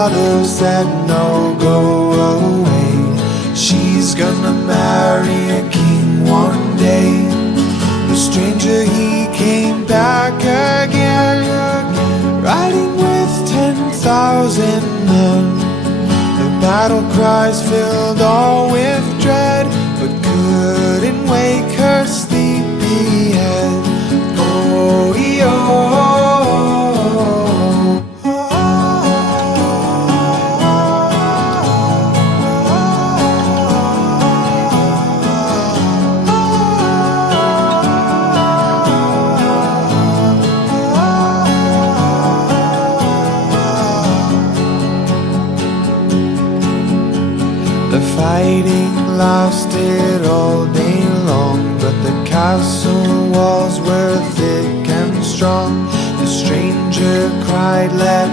father said, no, go away. She's gonna marry a king one day. The stranger, he came back again, riding with 10,000 men. The battle cries filled all with dread, but couldn't wake her sleepy head. Oh, the fighting lasted all day long, but the castle walls were thick and strong. The stranger cried, let